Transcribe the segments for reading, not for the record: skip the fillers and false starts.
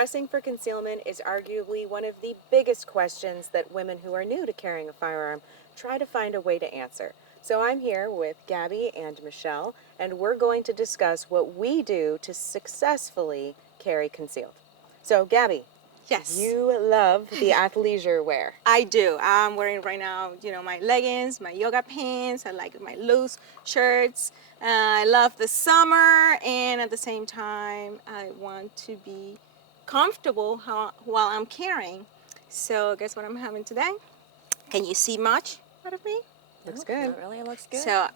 dressing for concealment is arguably one of the biggest questions that women who are new to carrying a firearm try to find a way to answer. So I'm here with Gabby and Michelle, and we're going to discuss what we do to successfully carry concealed. So Gabby, Yes. you love the athleisure wear. I do. I'm wearing right now, my leggings, my yoga pants. I like my loose shirts. I love the summer, and at the same time, I want to be comfortable while I'm carrying. So guess what I'm having today? Can you see much out of me? Looks good. Not really, it looks good. So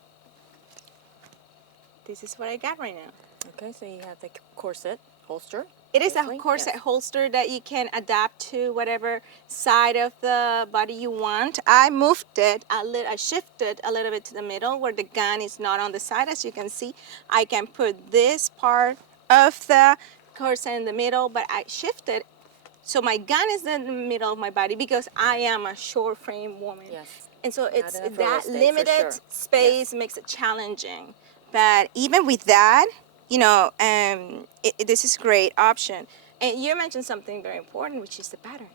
this is what I got right now. Okay, so you have the corset holster. It is a Basically, corset yes. holster that you can adapt to whatever side of the body you want. I moved it I shifted a little bit to the middle where the gun is not on the side. As you can see, I can put this part of the corset in the middle, but I shifted so my gun is in the middle of my body because I am a short frame woman. Yes. And so Not it's enough real that estate, for limited sure. space Yes. makes it challenging. But even with that, this is a great option. And you mentioned something very important, which is the pattern.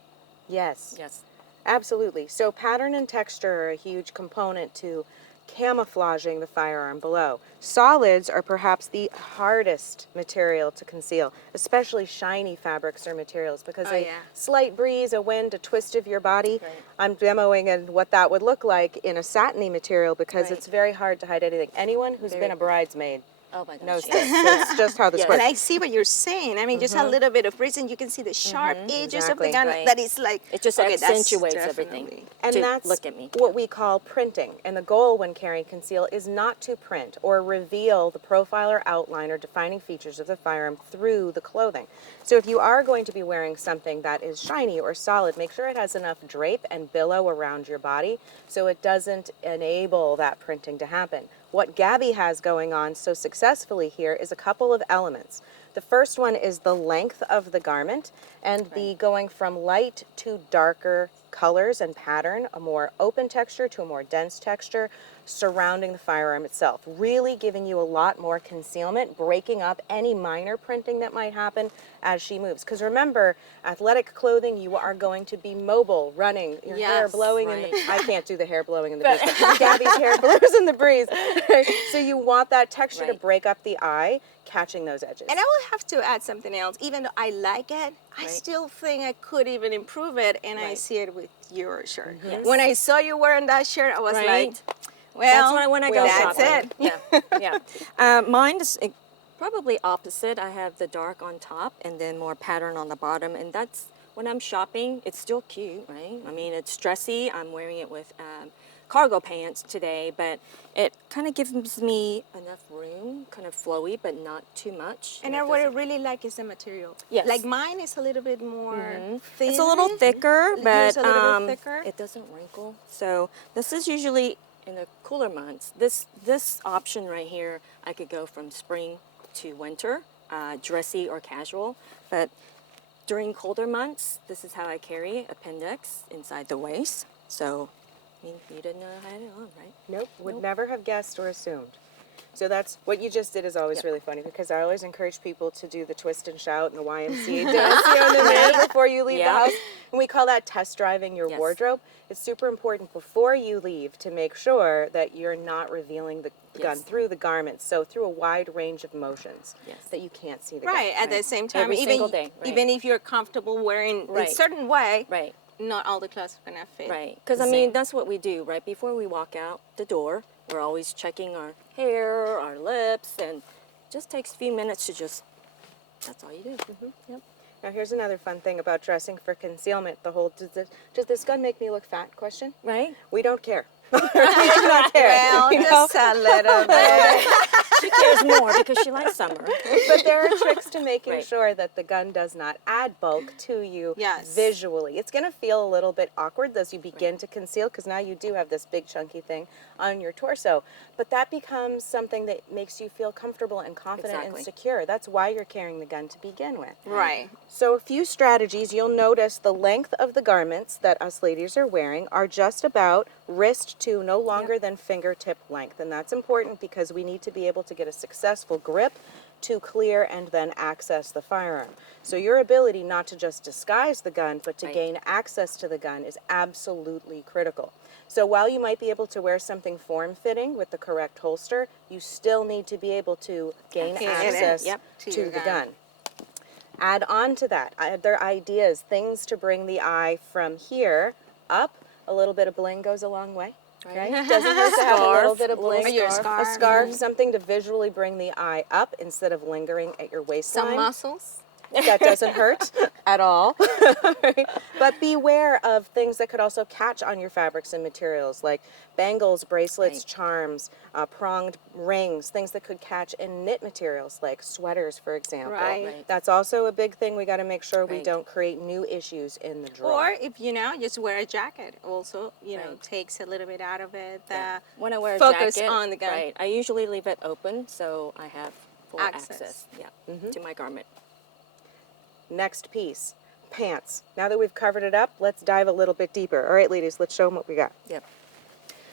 Yes. Yes. Absolutely. So pattern and texture are a huge component to camouflaging the firearm below. Solids are perhaps the hardest material to conceal, especially shiny fabrics or materials, because Oh, a yeah. slight breeze, a wind, a twist of your body. Right. I'm demoing what that would look like in a satiny material because Right. it's very hard to hide anything. Anyone who's Very- been a bridesmaid Oh my gosh. knows yes. this. It's just how this Yes. works. And I see what you're saying. I mean, just a little bit of breeze, and you can see the sharp edges of the Exactly. gun. Right. That is like It just okay, that's accentuates definitely- everything. And To that's look at me. what we call printing. And the goal when carrying conceal is not to print or reveal the profile or outline or defining features of the firearm through the clothing. So if you are going to be wearing something that is shiny or solid, make sure it has enough drape and billow around your body so it doesn't enable that printing to happen. What Gabby has going on so successfully here is a couple of elements. The first one is the length of the garment and the going from light to darker colors and pattern, a more open texture to a more dense texture surrounding the firearm itself, really giving you a lot more concealment, breaking up any minor printing that might happen as she moves. Because remember, athletic clothing, you are going to be mobile, running, your hair Yes, blowing in the, right. I can't do the hair blowing in the breeze, but Gabby's hair blows in the breeze. So you want that texture to Right. break up the eye, catching those edges. And I will have to add something else. Even though I like it, I Right. still think I could even improve it, and I Right. see it with your shirt. Yes. When I saw you wearing that shirt, I was Right. like, well, That's why when I go that's shopping. it. Yeah. Mine is probably opposite. I have the dark on top and then more pattern on the bottom. And that's when I'm shopping, it's still cute, right? I mean, it's dressy. I'm wearing it with cargo pants today, but it kind of gives me enough room, kind of flowy, but not too much. And it what I doesn't- really like is the material. Yes. Like mine is a little bit more thin. It's a little thicker, Yours but a little bit thicker. it doesn't wrinkle. So this is usually in the cooler months. This option right here, I could go from spring to winter, dressy or casual. But during colder months, this is how I carry appendix inside the waist. So I mean, you didn't know I had it on, right? Nope, would never have guessed or assumed. So that's what you just did is always Yep. really funny because I always encourage people to do the twist and shout and the YMCA dance in the mirror before you leave the Yeah. house. And we call that test driving your Yes. wardrobe. It's super important before you leave to make sure that you're not revealing the gun Yes. through the garments, so through a wide range of motions Yes. that you can't see the Right. gun. At the same time, Every even single day, right. even if you're comfortable wearing a Right. certain way, Right. not all the clothes are gonna fit. Right, because the I mean same. that's what we do right before we walk out the door. We're always checking our hair, our lips, and just takes a few minutes to just. That's all you do. Yep. Now here's another fun thing about dressing for concealment. The whole does this gun make me look fat question? Right. We don't care. We do not care. Well, you know? just a little bit. She cares more because she likes summer. But there are tricks to making Right. sure that the gun does not add bulk to you Yes. visually. It's going to feel a little bit awkward as you begin to conceal because now you do have this big chunky thing on your torso. But that becomes something that makes you feel comfortable and confident Exactly. and secure. That's why you're carrying the gun to begin with. Right. So a few strategies. You'll notice the length of the garments that us ladies are wearing are just about wrist to no longer than fingertip length. And that's important because we need to be able to get a successful grip to clear and then access the firearm. So your ability not to just disguise the gun, but to Right. gain access to the gun is absolutely critical. So while you might be able to wear something form-fitting with the correct holster, you still need to be able to gain Access. access Yep. to To your the gun. gun. Add on to that other ideas, things to bring the eye from here up. A little bit of bling goes a long way. Okay? Right. Doesn't hurt to have a little Scarf, bit of little bling. Or your scarf. A scarf. scarf, something to visually bring the eye up instead of lingering at your waistline. Some muscles. That doesn't hurt at all. Right? But beware of things that could also catch on your fabrics and materials, like bangles, bracelets, Right. charms, pronged rings, things that could catch in knit materials, like sweaters, for example. Right. Right. That's also a big thing. We got to make sure we Right. don't create new issues in the draw. Or if just wear a jacket. Also, Right. takes a little bit out of it. When I wear a focus jacket, on the gun. right, I usually leave it open so I have full Access. access, to my garment. Next piece, pants. Now that we've covered it up, let's dive a little bit deeper. All right, ladies, let's show them what we got. Yep.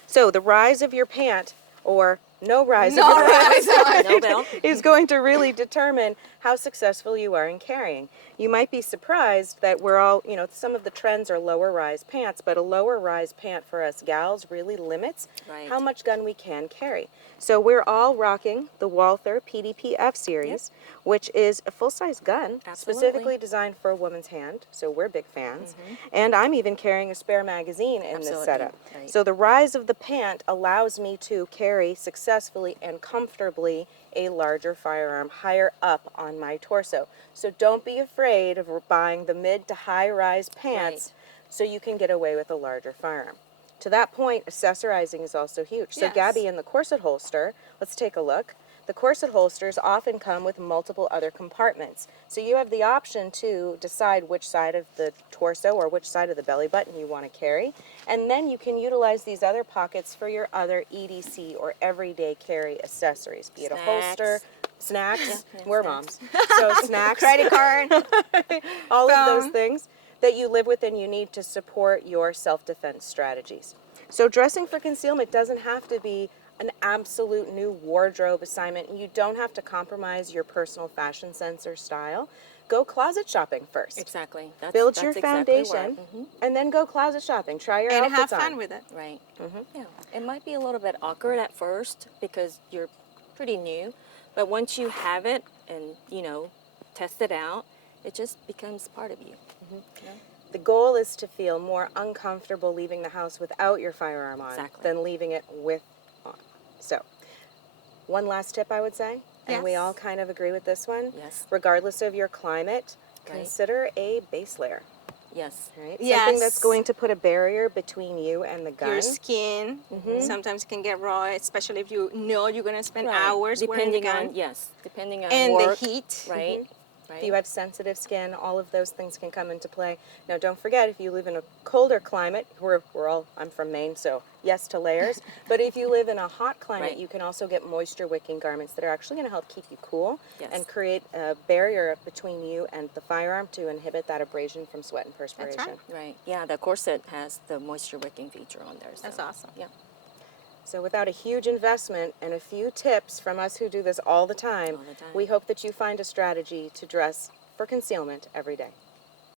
So the rise of your pant, or no rise of No your rise. pant, No belt. is going to really determine how successful you are in carrying. You might be surprised that we're all, some of the trends are lower rise pants, but a lower rise pant for us gals really limits Right. how much gun we can carry. So we're all rocking the Walther PDP-F series, which is a full-size gun, Absolutely. specifically designed for a woman's hand, so we're big fans. And I'm even carrying a spare magazine in this Absolutely. setup. Right. So the rise of the pant allows me to carry successfully and comfortably a larger firearm higher up on my torso. So don't be afraid of buying the mid to high rise pants so you can get away with a larger firearm. To that point, accessorizing is also huge. So Yes. Gabby, in the corset holster, let's take a look. The corset holsters often come with multiple other compartments. So you have the option to decide which side of the torso or which side of the belly button you want to carry. And then you can utilize these other pockets for your other EDC or everyday carry accessories, be it a holster, snacks, we're snacks. moms. So snacks, Credit card. all of those phone. things that you live with and you need to support your self-defense strategies. So dressing for concealment doesn't have to be an absolute new wardrobe assignment. You don't have to compromise your personal fashion sense or style. Go closet shopping first. Exactly. Build your that's exactly foundation, what- and then go closet shopping. Try your And have outfits fun on. with it. Right. Yeah. It might be a little bit awkward at first because you're pretty new, but once you have it and, test it out, it just becomes part of you. The goal is to feel more uncomfortable leaving the house without your firearm on Exactly. than leaving it with on. So, one last tip I would say, and we Yes. all kind of agree with this one. Yes. Regardless of your climate, Right. consider a base layer. Yes. Right? Yes. Something that's going to put a barrier between you and the gun. Your skin sometimes can get raw, especially if you know you're going to spend Right. hours wearing the gun. Depending on And work, the heat. right? If you have sensitive skin, all of those things can come into play. Now, don't forget, if you live in a colder climate, I'm from Maine, so yes to layers. But if you live in a hot climate, Right. you can also get moisture-wicking garments that are actually going to help keep you cool Yes. and create a barrier between you and the firearm to inhibit that abrasion from sweat and perspiration. right. Right. Yeah, the corset has the moisture wicking feature on there. So. That's awesome. Yeah. So without a huge investment and a few tips from us who do this all the time, All the time. we hope that you find a strategy to dress for concealment every day.